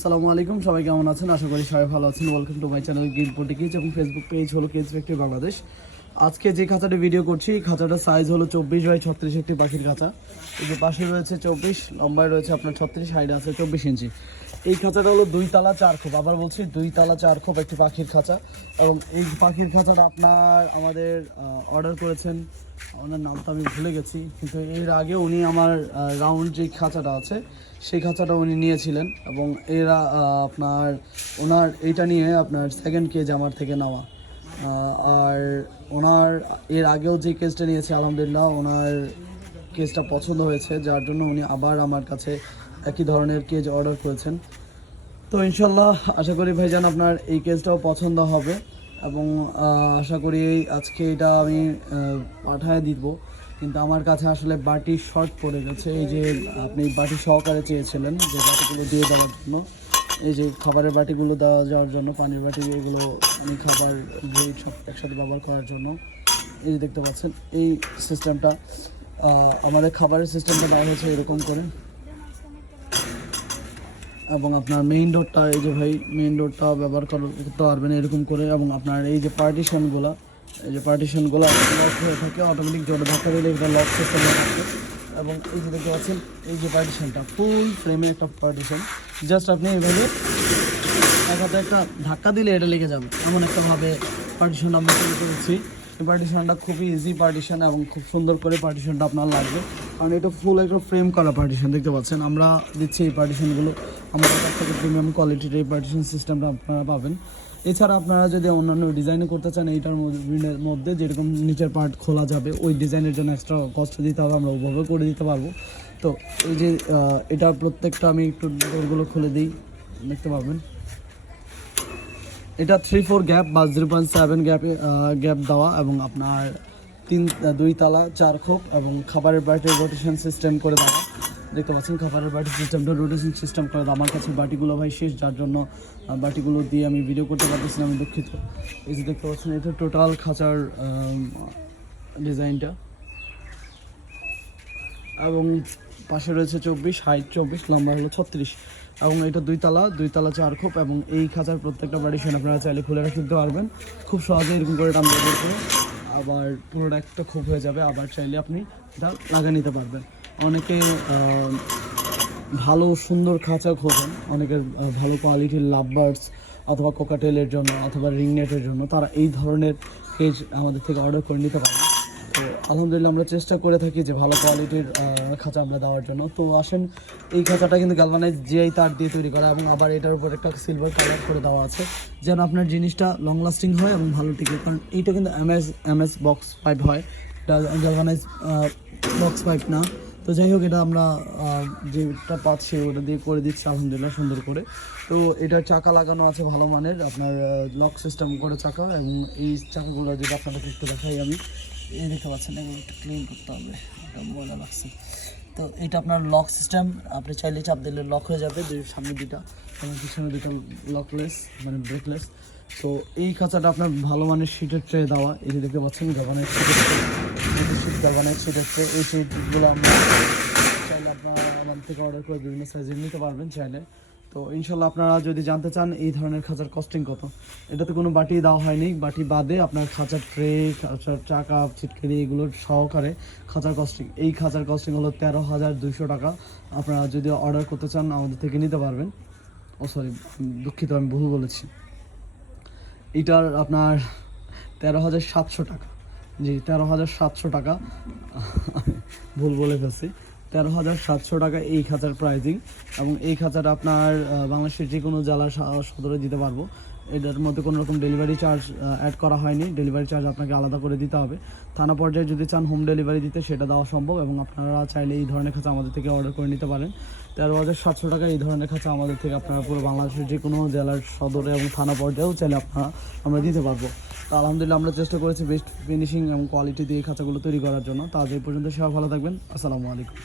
আসসালামু আলাইকুম, সবাই কেমন আছেন? আশা করি সবাই ভালো আছেন। ওয়েলকাম টু মাই চ্যানেল গিল পটিকিজ এবং ফেসবুক পেজ হলো কেজ ফ্যাক্টরি বাংলাদেশ আজকে যে খাঁচাটি ভিডিও করছি, এই খাঁচাটার সাইজ হলো চব্বিশ বাই ছত্রিশ একটি পাখির খাঁচা। এই যে পাশে রয়েছে চব্বিশ, লম্বায় রয়েছে আপনার ছত্রিশ হাইট আছে চব্বিশ ইঞ্চি। এই খাঁচাটা হলো দুই তালা চার খোপ। আবার বলছি, দুই তালা চার খোপ একটি পাখির খাঁচা। এবং এই পাখির খাঁচাটা আপনার আমাদের অর্ডার করেছেন। ওনার নামটা আমি ভুলে গেছি, কিন্তু এর আগে উনি আমার রাউন্ড যে খাঁচাটা আছে, সেই খাঁচাটা উনি নিয়েছিলেন। এবং এরা আপনার, ওনার এইটা নিয়ে আপনার সেকেন্ড কেজ আমার থেকে নেওয়া। আর ওনার, এর আগেও যে কেসটা নিয়েছে, আলহামদুলিল্লাহ, ওনার কেসটা পছন্দ হয়েছে, যার জন্য উনি আবার আমার কাছে একই ধরনের কেজ অর্ডার করেছেন। তো ইনশাল্লাহ আশা করি ভাইজান আপনার এই কেসটাও পছন্দ হবে এবং আশা করি আজকে এটা আমি পাঠায় দিব। কিন্তু আমার কাছে আসলে বাটি শর্ট পড়ে গেছে। এই যে আপনি বাটি সহকারে চেয়েছিলেন যে বাটিগুলো দিয়ে দেওয়ার জন্য। এই যে খাবারের বাটিগুলো দেওয়া যাওয়ার জন্য, পানির বাটি, এগুলো আমি খাবার ব্রেড সব একসাথে ব্যবহার করার জন্য। এই যে দেখতে পাচ্ছেন, এই সিস্টেমটা আমাদের খাবারের সিস্টেমটা দেওয়া হয়েছে এরকম করে। এবং আপনার মেইন ডোরটা এই যে ভাই মেইন ডোরটা ব্যবহার কর- করতে পারবেন এরকম করে। এবং আপনার এই যে পার্টিশনগুলো এই যে পার্টিশনগুলো লক হয়ে থাকে অটোমেটিক জোরে ধাক্কা দিলে এটা লক সিস্টেম থাকে। এবং এই যে দেখতে পাচ্ছেন, এই যে পার্টিশনটা ফুল ফ্রেমে একটা পার্টিশন জাস্ট আপনি এইভাবে এক হাতে একটা ধাক্কা দিলে এটা লেগে যাবে। এমন একটা ভাবে পার্টিশনটা আমরা তৈরি করেছি। এই পার্টিশনটা খুবই ইজি পার্টিশন এবং খুব সুন্দর করে পার্টিশনটা আপনার লাগবে। কারণ এটা ফুল একটা ফ্রেম করা পার্টিশন দেখতে পাচ্ছেন? আমরা দিচ্ছি এই পার্টিশনগুলো আমাদের কাছ থেকে প্রিমিয়াম কোয়ালিটির এই পার্টিশন সিস্টেমটা আপনারা পাবেন। এছাড়া আপনারা যদি অন্যান্য ডিজাইনে করতে চান, এইটার মধ্যে- যেরকম নিচের পার্ট খোলা যাবে, ওই ডিজাইনের জন্য এক্সট্রা কষ্ট দিতে হবে, আমরা ওইভাবে করে দিতে পারব। তো এই যে এটা প্রত্যেকটা আমি একটু ডোরগুলো খুলে দিই, দেখতে পাবেন। এটা থ্রি ফোর গ্যাপ বা জিরো পয়েন্ট সেভেন গ্যাপে গ্যাপ দেওয়া এবং আপনার তিন, দুই তালা, চার খোপ এবং খাবারের বাটির রোটেশন সিস্টেম করে দেওয়া। দেখতে পাচ্ছেন খাবারের বাটি সিস্টেমটা রোটেশন সিস্টেম করে আমার কাছে বাটিগুলো ভাই শেষ, যার জন্য বাটিগুলো দিয়ে আমি ভিডিও করতে পারতেছি আমি দুঃখিত। এই যে দেখতে পাচ্ছেন, এটা টোটাল খাঁচার ডিজাইনটা এবং পাশে রয়েছে চব্বিশ হাইট চব্বিশ, লম্বা হলো ছত্রিশ। এবং এটা দুই তালা দুই তালা চার খোপ, এবং এই খাঁচার প্রত্যেকটা পার্টিশন আপনারা চাইলে খুলে রাখতে পারবেন। খুব সহজে এরকম করে করে আবার পুরোটা একটা খুব হয়ে যাবে, আবার চাইলে আপনি এটা লাগিয়ে নিতে পারবেন। অনেকে ভালো, সুন্দর খাঁচা খোঁজেন অনেকের ভালো কোয়ালিটির লাভ বার্ডস অথবা কোকাটেলের জন্য অথবা রিংনেটের জন্য, তারা এই ধরনের কেজ আমাদের থেকে অর্ডার করে নিতে পারেন। তো আলহামদুলিল্লাহ আমরা চেষ্টা করে থাকি যে ভালো কোয়ালিটির খাঁচা আমরা দেওয়ার জন্য। তো আসেন, এই খাঁচাটা কিন্তু গ্যালভানাইজ জিআই তার দিয়ে তৈরি করা এবং আবার এটার উপর একটা সিলভার কালার করে দেওয়া আছে, যেন আপনার জিনিসটা লং লাস্টিং হয় এবং ভালো টিকে। কারণ এইটা কিন্তু এমএস এমএস বক্স পাইপ হয়। এটা গ্যালভানাইজ বক্স পাইপ না। তো যাই হোক, এটা আমরা যেটা পাচ্ছি ওটা দিয়ে করে দিচ্ছি আলহামদুলিল্লাহ সুন্দর করে। তো এটা চাকা লাগানো আছে ভালো মানের। আপনার লক সিস্টেম করে চাকা এবং এই চাকাগুলো যদি আপনাদেরকে একটু দেখাই আমি এই দেখতে পাচ্ছেন, এগুলো একটু ক্লিন করতে হবে এটা ময়লা লাগছে। তো এটা আপনার লক সিস্টেম আপনি চাইলে চাপ দিলে লক হয়ে যাবে, দুই সামনে দুইটা, এবং পিছনে দুটো লকলেস মানে ব্রেকলেস তো এই খাঁচাটা আপনার ভালো মানের শীটের ট্রে দেওয়া, এই যে দেখতে পাচ্ছেন ট্রে শীট গাবানের শীটের ট্রে এই শীটগুলো আমরা চাইলে আপনারা অনলাইন থেকে অর্ডার করে বিভিন্ন সাইজের নিতে পারবেন চাইলে। তো ইনশাল্লাহ আপনারা যদি জানতে চান এই ধরনের খাঁচার কস্টিং কত, এটাতে কোনো বাটি দেওয়া হয়নি। বাটি বাদে আপনার খাঁচার ট্রে খাঁচার চাকা ছিটকেরি এগুলোর সহকারে খাঁচার কস্টিং এই খাঁচার কস্টিং হলো তেরো হাজার দুইশো টাকা। আপনারা যদি অর্ডার করতে চান, আমাদের থেকে নিতে পারবেন। ও সরি দুঃখিত, আমি ভুল বলেছি। এটার আপনার তেরো হাজার সাতশো টাকা। জি, তেরো হাজার সাতশো টাকা। ভুল বলে ফেলছি। তেরো হাজার সাতশো টাকা এই খাঁচার প্রাইজিং এবং এই খাঁচাটা আপনার বাংলাদেশের যে কোনো জেলার সদরে দিতে পারব। এটার মধ্যে কোনো রকম ডেলিভারি চার্জ অ্যাড করা হয়নি। ডেলিভারি চার্জ আপনাকে আলাদা করে দিতে হবে। থানা পর্যায়ে যদি চান হোম ডেলিভারি দিতে, সেটা দেওয়া সম্ভব এবং আপনারা চাইলে এই ধরনের খাঁচা আমাদের থেকে অর্ডার করে নিতে পারেন। তেরো হাজার সাতশো টাকা এই ধরনের খাঁচা আমাদের থেকে আপনারা পুরো বাংলাদেশের যে কোনো জেলার সদরে এবং থানা পর্যায়েও চাইলে আপনারা আমরা দিতে পারব। আলহামদুলিল্লাহ আমরা চেষ্টা করেছি বেস্ট ফিনিশিং এবং কোয়ালিটি দিয়ে খাঁচাগুলো তৈরি করার জন্য। তা আজ এই পর্যন্ত সবাই ভালো থাকবেন। আসসালামু আলাইকুম।